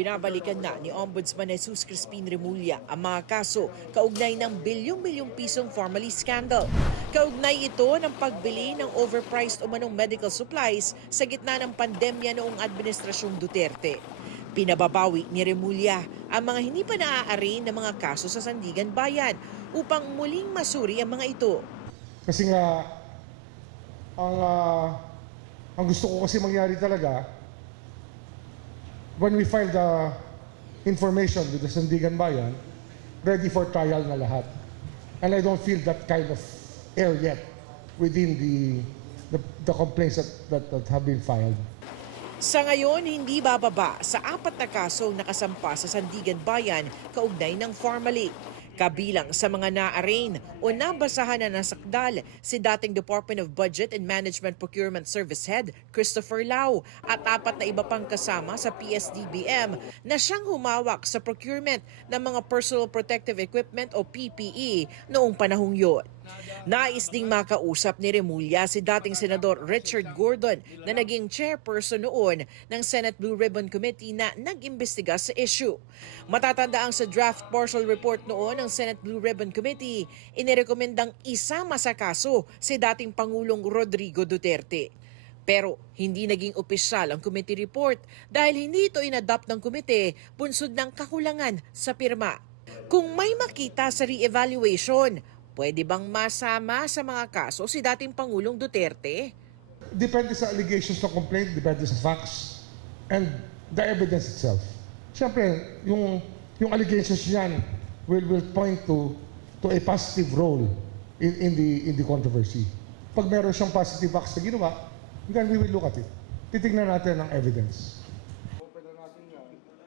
Binabalikan na ni Ombudsman Jesus Crispin Remulla ang mga kaso kaugnay ng bilyong-bilyong pisong Formally scandal. Kaugnay ito ng pagbili ng overpriced umanong medical supplies sa gitna ng pandemya noong Administrasyong Duterte. Pinababawi ni Remulla ang mga hindi pa naaari na mga kaso sa Sandigan Bayan upang muling masuri ang mga ito. Kasi nga, ang gusto ko kasi mangyari talaga, when we file the information with the Sandigan Bayan, ready for trial na lahat. And I don't feel that kind of air yet within the complaints that have been filed. Sa ngayon, hindi bababa sa 4 na kasong nakasampa sa Sandigan Bayan kaugnay ng Formally. Kabilang sa mga na-arraign o nabasahan na nasakdal si dating Department of Budget and Management Procurement Service Head Christopher Lau at 4 na iba pang kasama sa PSDBM na siyang humawak sa procurement ng mga personal protective equipment o PPE noong panahong yun. Nais ding makausap ni Remulla si dating Senador Richard Gordon na naging chairperson noon ng Senate Blue Ribbon Committee na nag-imbestiga sa issue. Matatandaang sa draft partial report noon ng Senate Blue Ribbon Committee, inirekomendang isama sa kaso si dating Pangulong Rodrigo Duterte. Pero hindi naging opisyal ang committee report dahil hindi ito inadopt ng komite bunsod ng kakulangan sa pirma. Kung may makita sa re-evaluation, pwede bang masama sa mga kaso si dating Pangulong Duterte? Depende sa allegations ng complaint, depende sa facts, and the evidence itself. Siyempre, yung allegations niyan will point to a positive role in the controversy. Pag meron siyang positive acts na ginawa, then we will look at it. Titignan natin ang evidence.